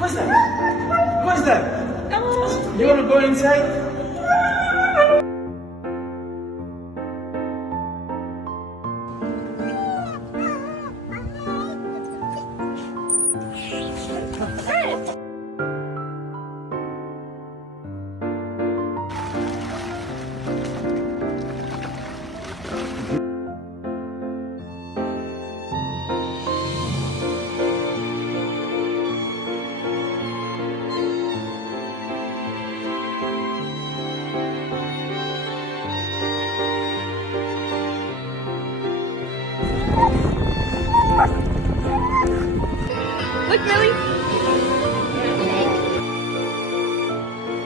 Who's that? Who's that? You wanna go inside? Look, Millie.